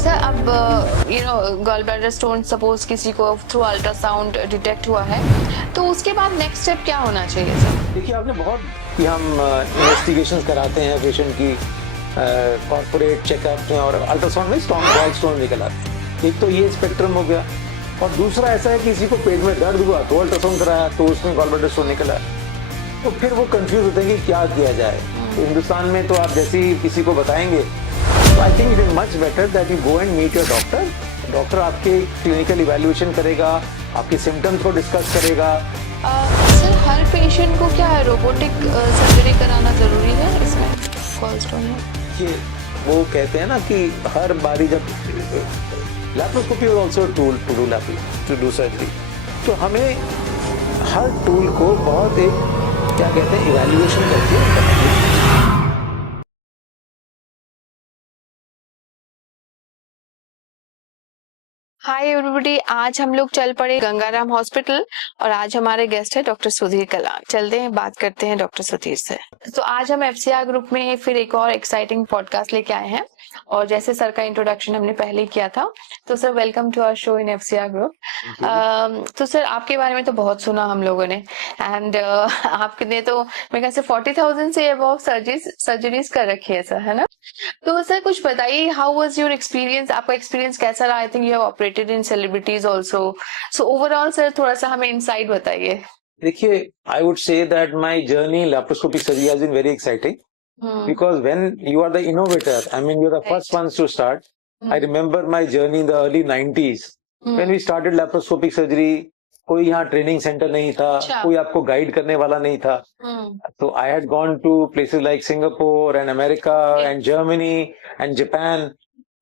Sir अब gall bladder stone suppose किसी को थ्रू अल्ट्रासाउंड डिटेक्ट हुआ है तो उसके बाद नेक्स्ट स्टेप क्या होना चाहिए सर? देखिए आपने बहुत कि हम इन्वेस्टिगेशंस कराते हैं पेशेंट की कॉर्पोरेट चेकअप में और अल्ट्रासाउंड में गॉल स्टोन निकल आते हैं। एक तो ये स्पेक्ट्रम हो गया और दूसरा ऐसा है किसी को पेट में दर्द हुआ तो अल्ट्रासाउंड कराया तो उसमें गॉल ब्लैडर स्टोन निकला तो फिर वो कंफ्यूज होते हैं कि क्या किया जाए। तो हिंदुस्तान में तो आप जैसे ही किसी को बताएंगे तो I think it is much better that you go and meet your doctor. Doctor आपके क्लिनिकल इवैल्यूएशन करेगा, आपके सिम्टम्स को डिस्कस करेगा। सर हर पेशेंट को क्या है रोबोटिक सर्जरी कराना जरूरी है इसमें गॉल स्टोन में? ये वो कहते हैं ना कि हर बारी जब laparoscopy is also a tool to do surgery, तो हमें हर टूल को बहुत एक क्या कहते हैं इवैल्यूएशन करके करना चाहिए। हाय एवरीबॉडी, आज हम लोग चल पड़े गंगाराम हॉस्पिटल और आज हमारे गेस्ट है डॉक्टर सुधीर कलाल। चलते हैं बात करते हैं डॉक्टर सुधीर से। तो आज हम एफसीआर ग्रुप में फिर एक और एक्साइटिंग पॉडकास्ट लेके आए हैं और जैसे सर का इंट्रोडक्शन हमने पहले ही किया था तो sir welcome to our show in FCR group. तो सर आपके बारे में तो बहुत सुना हम लोगों ने एंड आपने तो मेरे ख्याल से 40,000 से अबव सर्जरीज कर रखी है सर, है ना? तो सर कुछ बताइए, हाउ वाज योर एक्सपीरियंस? आपका एक्सपीरियंस कैसा रहा? I think you have operated in celebrities also, so overall sir थोड़ा सा हमें इनसाइट बताइए। देखिए, I would say that my journey laparoscopic surgery has been very exciting because when you are the innovator, I mean you're the first ones to start. I remember my journey in the early 90s when we started laparoscopic surgery. कोई यहाँ training centre नहीं था, कोई आपको guide करने वाला नहीं था। तो I had gone to places like Singapore and America and Germany and Japan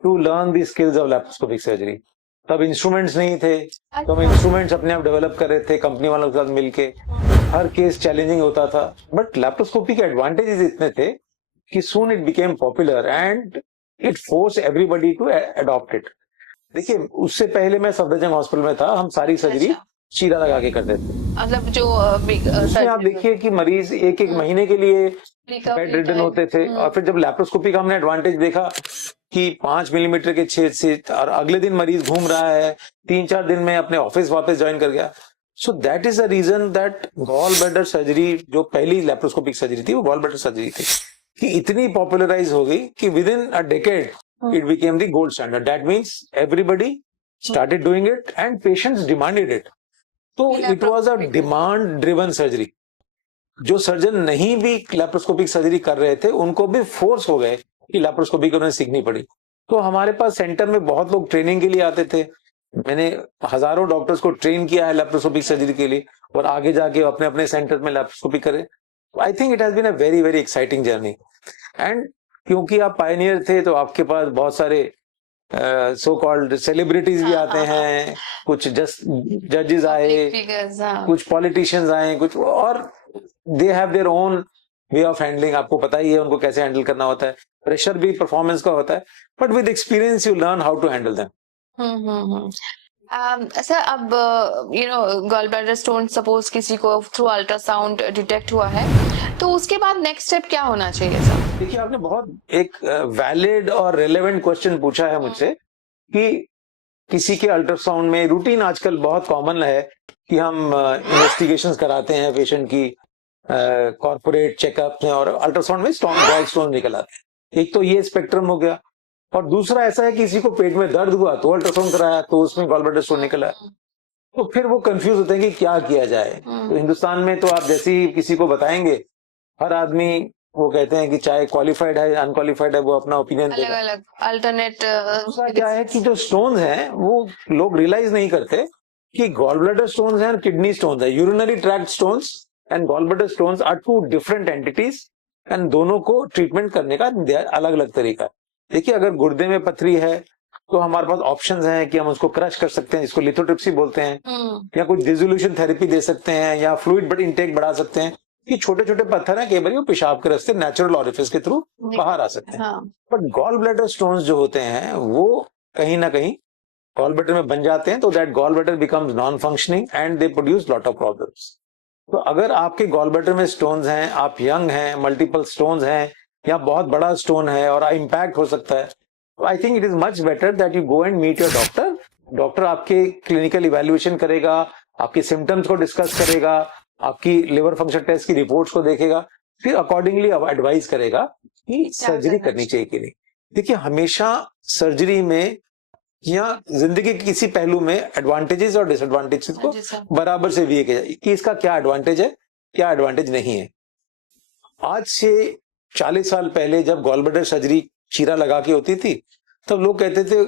to learn the skills of laparoscopic surgery. तब इंस्ट्रूमेंट्स नहीं थे, तो हम इंस्ट्रूमेंट्स अपने आप डेवलप कर रहे थे कंपनी वालों के साथ मिलके। हर केस चैलेंजिंग होता था, बट लैप्रोस्कोपी के एडवांटेजेस इतने थे कि soon it became popular and it forced everybody to adopt it. देखिए, उससे पहले मैं सफदरजंग हॉस्पिटल में था, हम सारी सर्जरी चीरा लगा के करते थे। मतलब जो उसमें आप देखिए कि मरीज एक महीने के लिए बेड रिडन होते थे और फिर जब लैप्रोस्कोपी का हमने एडवांटेज देखा कि 5 मिलीमीटर के छेद से और अगले दिन मरीज घूम रहा है, 3-4 दिन में अपने ऑफिस वापस ज्वाइन कर गया। So that is the reason that gall bladder surgery, जो पहली लैप्रोस्कोपिक सर्जरी थी वो गॉल ब्लैडर सर्जरी थी, कि इतनी पॉपुलराइज हो गई कि within a decade it became the gold standard. That means everybody started doing it and patients demanded it. तो it was a demand driven surgery. जो सर्जन नहीं भी लैप्रोस्कोपिक सर्जरी कर रहे थे उनको भी फोर्स हो गए कि लैप्रोस्कोपी उन्हें सीखनी पड़ी। तो हमारे पास सेंटर में बहुत लोग ट्रेनिंग के लिए आते थे। मैंने हजारों डॉक्टर्स को ट्रेन किया है लैप्रोस्कोपिक सर्जरी के लिए और आगे जाके अपने अपने सेंटर में लैप्रोस्कोपी करे। I think it has been a very very exciting journey and क्योंकि आप पायनियर थे तो आपके पास बहुत सारे सो कॉल्ड सेलिब्रिटीज भी आते हैं, कुछ जजेस आए, कुछ पॉलिटिशियंस आए, कुछ और they have their own way of handling. आपको पता ही है उनको कैसे हैंडल करना होता है। प्रेशर भी परफॉर्मेंस का होता है, but with experience you learn how to handle them. Sir अब गॉल ब्लैडर स्टोन सपोज किसी को थ्रू अल्ट्रासाउंड डिटेक्ट हुआ है तो उसके बाद नेक्स्ट स्टेप क्या होना चाहिए सर? देखिए, आपने बहुत एक वैलिड और रेलेवेंट क्वेश्चन पूछा है मुझसे कि किसी के अल्ट्रासाउंड में रूटीन आजकल बहुत कॉमन है कि हम इन्वेस्टिगेशंस कराते हैं पेशेंट की कॉर्पोरेट चेकअप में और अल्ट्रासाउंड में गॉल स्टोन निकल आते हैं। एक तो ये स्पेक्ट्रम हो गया और दूसरा ऐसा है किसी को पेट में दर्द हुआ तो अल्ट्रासाउंड कराया तो उसमें गॉल ब्लैडर स्टोन निकला। तो फिर वो कंफ्यूज होते हैं कि क्या किया जाए। तो हिंदुस्तान में तो आप जैसे ही किसी को बताएंगे हर आदमी वो कहते हैं कि चाहे क्वालिफाइड है अनक्वालिफाइड है वो अपना ओपिनियन देगा। अलग-अलग अल्टरनेट दूसरा क्या है कि जो स्टोन्स हैं वो लोग रियलाइज नहीं करते कि गॉल ब्लैडर स्टोन्स हैं और किडनी स्टोन्स है। Urinary tract stones and gall bladder stones are two different entities and दोनों को ट्रीटमेंट करने का अलग अलग तरीका है। देखिए, अगर गुर्दे में पथरी है तो हमारे पास ऑप्शंस हैं कि हम उसको क्रश कर सकते हैं, जिसको लिथोट्रिप्सी बोलते हैं, या कुछ डिसोल्यूशन थेरेपी दे सकते हैं या फ्लूइड बट इनटेक बढ़ा सकते हैं। कि छोटे छोटे पत्थर हैं, कई बार वो पेशाब के रास्ते नेचुरल ऑरिफिस के थ्रू बाहर आ सकते हैं। बट गॉल ब्लैडर स्टोन्स जो होते हैं वो कहीं ना कहीं गॉल ब्लैडर में बन जाते हैं, तो that gall bladder becomes non functioning and they produce lot of problems. तो अगर आपके गॉल ब्लैडर में स्टोन्स हैं, आप यंग हैं, मल्टीपल स्टोन्स हैं या बहुत बड़ा स्टोन है और इम्पैक्ट हो सकता है, I think it is much better that you go and meet your doctor. Doctor आपके क्लिनिकल इवैल्यूएशन करेगा, आपके सिम्टम्स को डिस्कस करेगा, आपकी लिवर फंक्शन टेस्ट की रिपोर्ट्स को देखेगा, फिर अकॉर्डिंगली एडवाइस करेगा कि सर्जरी करनी चाहिए कि नहीं. देखिए, हमेशा सर्जरी में या जिंदगी के किसी पहलू में एडवांटेजेस और डिसएडवांटेजेस को बराबर से व्यू किया जाए कि इसका क्या एडवांटेज है, क्या एडवांटेज नहीं है. आज से 40 साल पहले जब गॉलब्लैडर सर्जरी चीरा लगा के होती थी, तब लोग कहते थे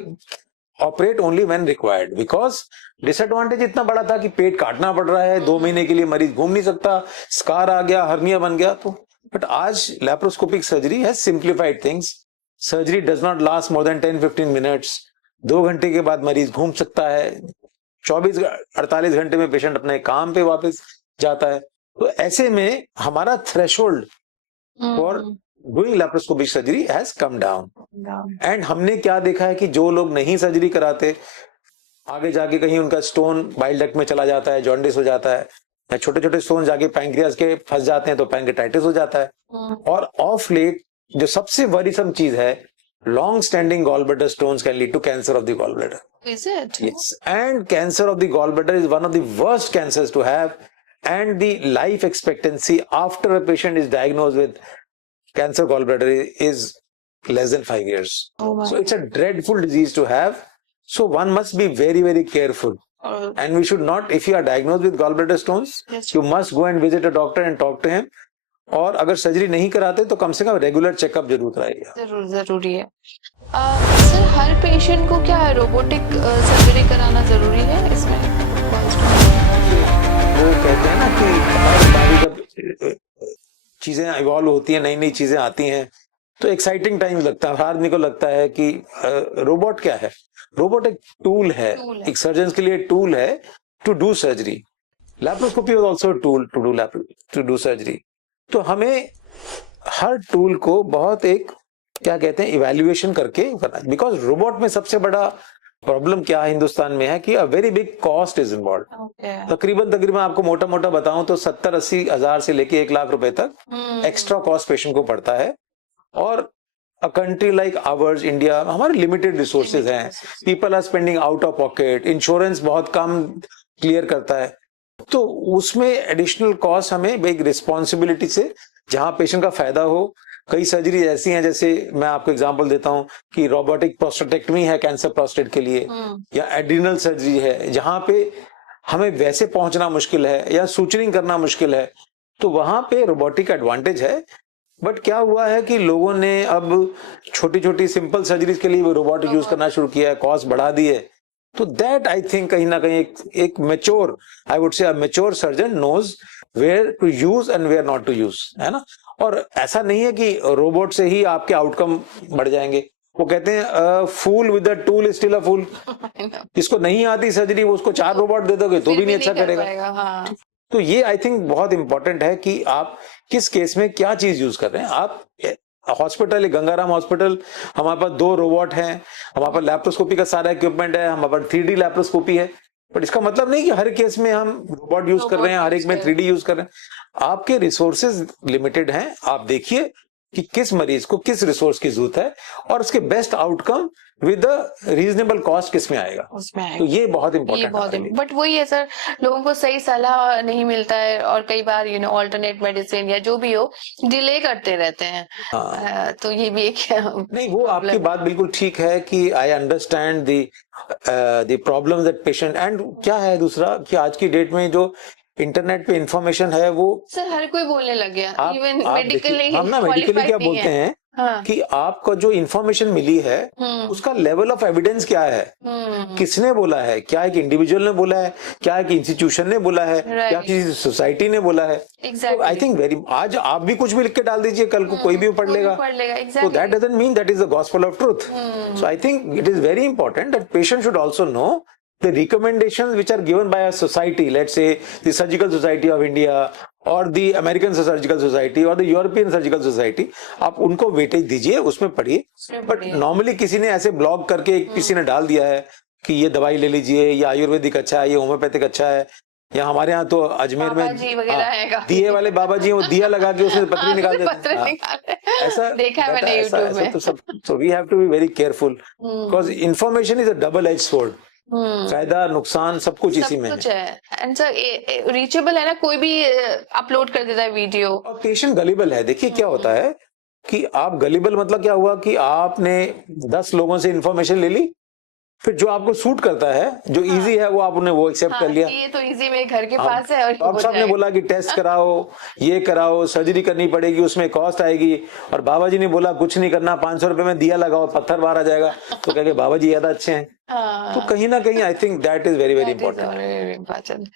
operate only when required, because disadvantage इतना बड़ा था कि पेट काटना पड़ रहा है, 2 महीने के लिए मरीज घूम नहीं सकता, स्कार आ गया, हर्निया बन गया. तो बट आज laparoscopic surgery has simplified things. Surgery does not last more than 10-15 minutes. 2 घंटे के बाद मरीज घूम सकता है. 24-48 घंटे में पेशेंट अपने काम पे वापस जाता है. तो ऐसे में हमारा threshold for doing laparoscopic surgery has come down. And हमने क्या देखा है कि जो लोग नहीं सर्जरी कराते, आगे जाके कहीं उनका स्टोन बाइल डक्ट में चला जाता है, जॉन्डिस हो जाता है, या छोटे छोटे स्टोन जाके पैंक्रियास के फंस जाते हैं तो पैंक्रेटाइटिस हो जाता है. और ऑफ लेट जो सबसे वरीसम चीज है, long standing gallbladder stones can lead to cancer of the gallbladder. Is it? Yes. And cancer of the gallbladder is one of the worst cancers to have, and the life expectancy after a patient is diagnosed with cancer gallbladder is less than 5 years. Oh my. So it's a dreadful disease to have. So one must be very, very careful. And we should not, if you are diagnosed with gallbladder stones, Yes. you must go and visit a doctor and talk to him. और अगर surgery नहीं कराते तो कम से कम regular checkup जरूर कराइएगा. जरूर जरूरी है. सर, हर पेशेंट को क्या रोबोटिक सर्जरी कराना जरूरी है इसमें? वो कहते हैं ना कि हर बारी जब चीजें इवॉल्व होती हैं, नई नई चीजें आती हैं, तो एक्साइटिंग टाइम लगता है. हर आदमी को लगता है कि रोबोट क्या है. रोबोट एक टूल है, एक सर्जन के लिए टूल है to do surgery. Laparoscopy is also tool to do surgery. तो हमें हर टूल को बहुत एक क्या कहते हैं इवैल्यूएशन करके करना. बिकॉज रोबोट में सबसे बड़ा प्रॉब्लम क्या है हिंदुस्तान में है कि a very big cost is involve. तकरीबन आपको मोटा मोटा बताऊं तो 70-80 हजार से लेके 1 लाख रुपए तक एक्स्ट्रा कॉस्ट पेशेंट को पड़ता है. और a country like ours, India, हमारे लिमिटेड रिसोर्सेज हैं. People are spending out of pocket. Insurance बहुत कम क्लियर करता है. तो उसमें एडिशनल कॉस्ट हमें एक रिस्पॉन्सिबिलिटी से, जहां पेशेंट का फायदा हो. कई सर्जरी ऐसी हैं, जैसे मैं आपको एग्जांपल देता हूं कि रोबोटिक प्रोस्टेटेक्टमी है कैंसर प्रोस्टेट के लिए, या एड्रिनल सर्जरी है जहां पे हमें वैसे पहुंचना मुश्किल है या सूचरिंग करना मुश्किल है, तो वहां पे रोबोटिक एडवांटेज है. बट क्या हुआ है कि लोगों ने अब छोटी छोटी सिंपल सर्जरीज के लिए रोबोटिक यूज करना शुरू किया है, कॉस्ट बढ़ा दी है. तो दैट आई थिंक कहीं ना कहीं एक mature, I would say a mature surgeon knows where to use and where not to use, है ना. और ऐसा नहीं है कि रोबोट से ही आपके आउटकम बढ़ जाएंगे. वो कहते हैं fool with the tool is still a fool. जिसको नहीं आती सर्जरी, वो उसको 4 रोबोट दे दोगे तो भी नहीं अच्छा करेगा. हाँ. तो ये आई थिंक बहुत इंपॉर्टेंट है कि आप किस केस में क्या चीज यूज कर रहे हैं. आप हॉस्पिटल, गंगाराम हॉस्पिटल, हमारे पास 2 रोबोट हैं, हमारे पास लैप्रोस्कोपी का सारा इक्विपमेंट है, हमारे पास 3D लैप्रोस्कोपी है. बट इसका मतलब नहीं कि हर केस में हम रोबोट यूज कर रहे हैं, हर एक में 3D यूज कर रहे हैं. आपके रिसोर्सेज लिमिटेड हैं. आप देखिए कि किस मरीज को किस रिसोर्स की जरूरत है और उसके best outcome with reasonable cost किस में आएगा. उसमें आएगा. तो ये बहुत इंपॉर्टेंट है. बट वही है सर, लोगों को सही सलाह नहीं मिलता है और कई बार ऑल्टरनेट मेडिसिन या जो भी हो डिले करते रहते हैं. तो ये भी एक नहीं, वो आपकी बात बिल्कुल ठीक है कि I understand the problem that patient. And क्या है दूसरा कि आज की डेट में जो इंटरनेट पे इंफॉर्मेशन है वो सर हर कोई बोलने लग गया. इवन आप मेडिकली हम ना मेडिकली क्या बोलते हैं हाँ. कि आपको जो इंफॉर्मेशन मिली है उसका लेवल ऑफ एविडेंस क्या है, किसने बोला है, क्या एक इंडिविजुअल ने बोला है, क्या एक इंस्टीट्यूशन ने बोला है, क्या किसी सोसाइटी ने बोला है. आई थिंक आज आप भी कुछ भी लिख के डाल दीजिए, कल को कोई भी पढ़ लेगा. तो that doesn't mean that is the gospel of truth. So I think it is very important that patient should also know the recommendations which are given by a society, let's say the Surgical Society of India or the American Surgical Society or the European Surgical Society. आप उनको weightage दीजिए, उसमें पढ़िए. But normally किसी ने ऐसे blog करके किसी ने डाल दिया है कि ये दवाई ले लीजिए, ये आयुर्वेदिक अच्छा है, ये होम्योपैथिक अच्छा है, या हमारे यहाँ तो अजमेर बाबा में जी वगैरह हाँ, है काफी। दिए वाले बाबा जी हैं, वो दिया लगा के उसमें पत्री हाँ, निकाल उसमें देते पत्र हैं। हाँ, निकाले ऐसा देखा है बेटा, मैंने ऐसा यूट्यूब ऐसा में। तो सब, so we have to be very careful because information is a double edged sword. फायदा नुकसान सब कुछ इसी सब में कुछ है। है एंड सर रीचेबल है ना, कोई भी अपलोड कर देता है वीडियो। और पेशेंट गलिबल है। देखिए क्या होता है कि आप गलिबल मतलब क्या हुआ कि आपने 10 लोगों से इंफॉर्मेशन ले ली, फिर जो आपको सूट करता है, जो इजी है, वो आपने वो एक्सेप्ट कर लिया। ये तो इजी मेरे घर के पास है और डॉक्टर साहब ने बोला कि टेस्ट कराओ, ये कराओ, सर्जरी करनी पड़ेगी, उसमें कॉस्ट आएगी, और बाबा जी ने बोला कुछ नहीं करना, 500 रुपए में दिया लगाओ, पत्थर बाहर आ जाएगा। तो कह के बाबा जी ज्यादा अच्छे हैं। तो कहीं ना कहीं I think that is very very important.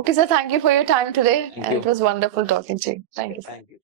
Okay, sir, thank you for your time today. And it was wonderful talking to you. Thank you. Thank you.